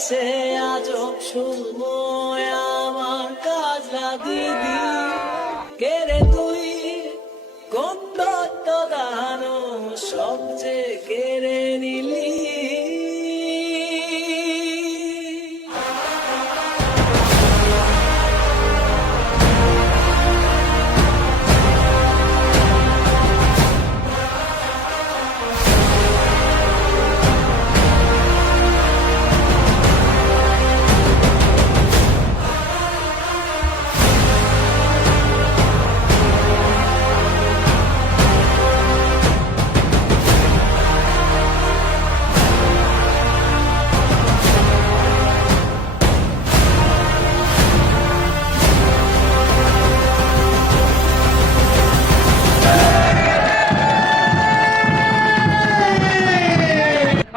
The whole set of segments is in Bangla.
এসে আজব সময় আমার কাজলা দিদি কে রে তুই কোন দত্ত দানো সবচেয়ে কেড়ে নিলি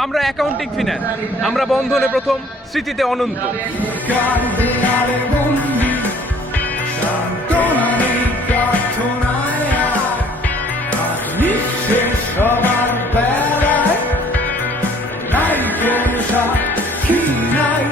আমরা অ্যাকাউন্টিং ফিন্যান্স, আমরা বন্ধনে প্রথম, স্মৃতিতে অনন্ত। সবার বেলায় নাই কোন সাক্ষী নাই